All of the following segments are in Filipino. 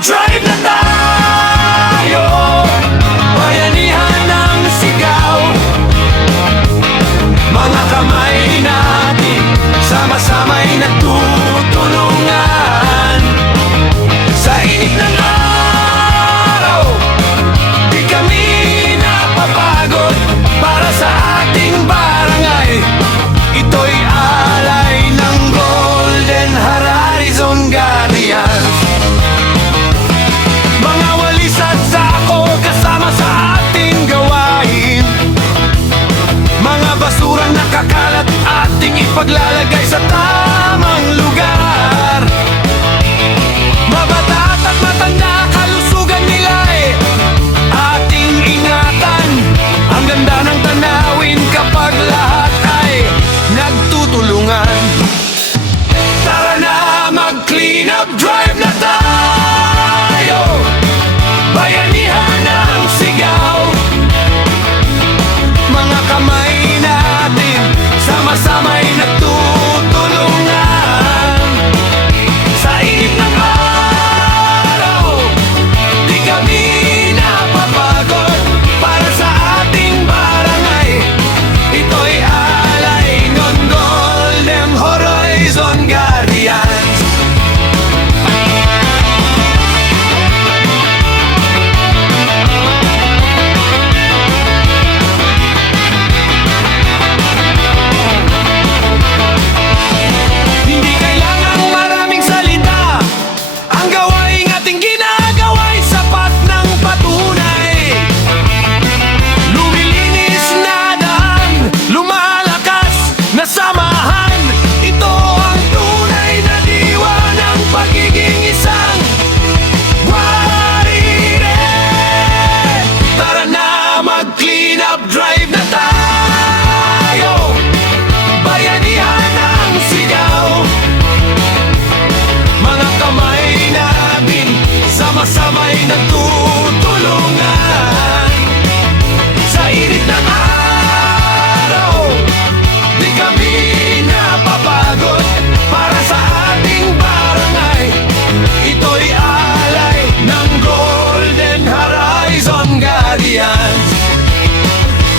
drive na tayo, bayanihan ng sigaw. Mga kamay natin, sama-sama'y nagtutulungan. Sa init ng araw, di kami napapagod. Para sa ating barangay, ito'y alay ng Golden Horizon Guardians. Mga walis at sako kasama sa ating gawain. Mga basurang nakakalat ating ipaglalagay sa tamang lugar. Mabata't at matanda, kalusugan nila ating ingatan. Ang ganda ng tanawin kapag lahat ay nagtutulungan. Tara na, mag-clean up drive na tayo, bayanihan ng sigaw. Mga kamay natin, sama-sama'y nagtutulungan. Sa init ng araw, di kami napapagod. Para sa ating barangay, ito'y alay ng Golden Horizon Guardians. Hindi kailangang maraming salita, ang gawaing ating ginagawa'y sapat ng patunay. Lumilinis na daan, lumalakas na samahan. Ito ang tunay na diwa ng pagiging isang warire. Tara na, mag-clean up drive na tayo, bayanihan ng sigaw. Mga kamay natin, sama-sama'y nagtutulungan. Sa init ng araw, di kami napapagod. Para sa ating barangay, ito'y alay ng Golden Horizon Guardians.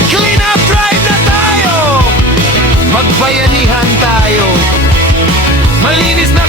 Clean up drive na tayo, magbayanihan tayo. Malinis na